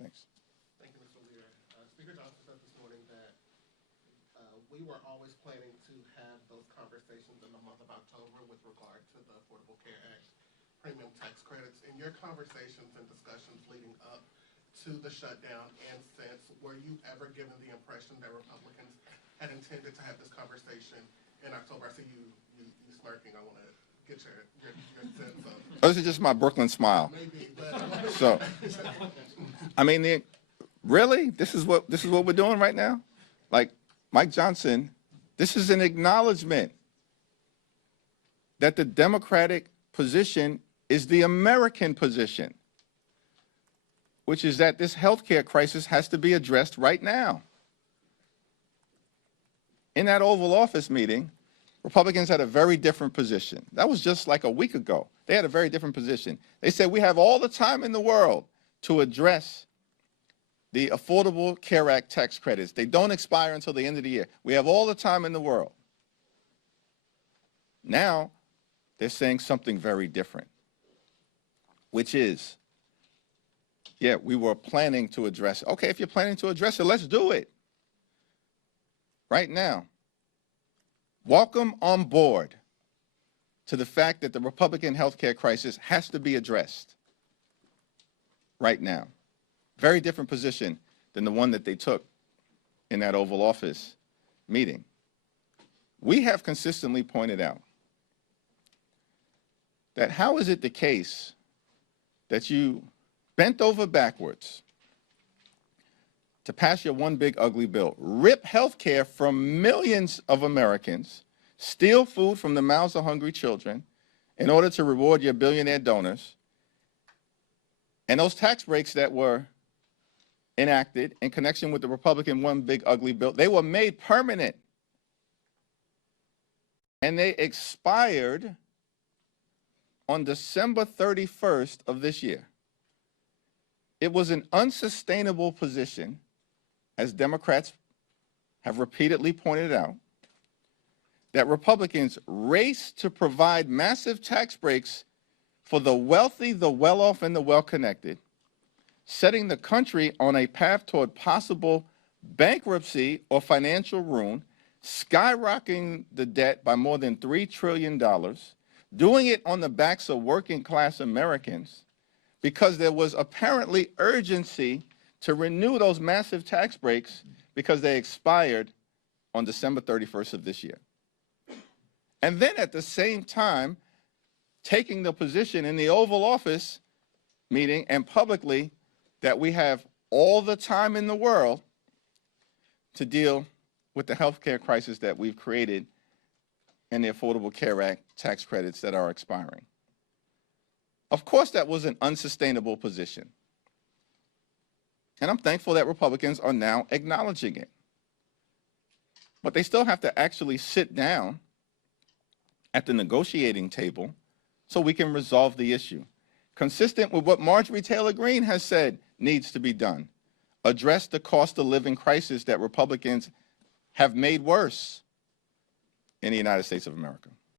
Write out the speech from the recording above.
Thanks. Thank you, Mr. Leader. Speaker Johnson said this morning that we were always planning to have those conversations in the month of October with regard to the Affordable Care Act premium tax credits. In your conversations and discussions leading up to the shutdown and since, were you ever given the impression that Republicans had intended to have this conversation in October? I see you smirking. I want to get your sense of. Oh, this is just my Brooklyn smile. Maybe, but So, I mean, really, this is what we're doing right now. Like Mike Johnson, this is an acknowledgement that the Democratic position is the American position, which is that this healthcare crisis has to be addressed right now. In that Oval Office meeting, Republicans had a very different position. That was just like a week ago. They had a very different position. They said, we have all the time in the world to address the Affordable Care Act tax credits. They don't expire until the end of the year. We have all the time in the world. Now, they're saying something very different, which is, yeah, we were planning to address it. Okay, if you're planning to address it, let's do it right now. Welcome on board to the fact that the Republican healthcare crisis has to be addressed right now. Very different position than the one that they took in that Oval Office meeting. We have consistently pointed out that how is it the case that you bent over backwards to pass your one big ugly bill, rip health care from millions of Americans, steal food from the mouths of hungry children in order to reward your billionaire donors, and those tax breaks that were enacted in connection with the Republican one big ugly bill, they were made permanent and they expired on December 31st of this year. It was an unsustainable position, as Democrats have repeatedly pointed out, that Republicans raced to provide massive tax breaks for the wealthy, the well-off, and the well-connected, setting the country on a path toward possible bankruptcy or financial ruin, skyrocketing the debt by more than $3 trillion, doing it on the backs of working-class Americans, because there was apparently urgency to renew those massive tax breaks because they expired on December 31st of this year. And then at the same time, taking the position in the Oval Office meeting and publicly that we have all the time in the world to deal with the healthcare crisis that we've created and the Affordable Care Act tax credits that are expiring. Of course, that was an unsustainable position. And I'm thankful that Republicans are now acknowledging it. But they still have to actually sit down at the negotiating table so we can resolve the issue, consistent with what Marjorie Taylor Greene has said needs to be done. Address the cost of living crisis that Republicans have made worse in the United States of America.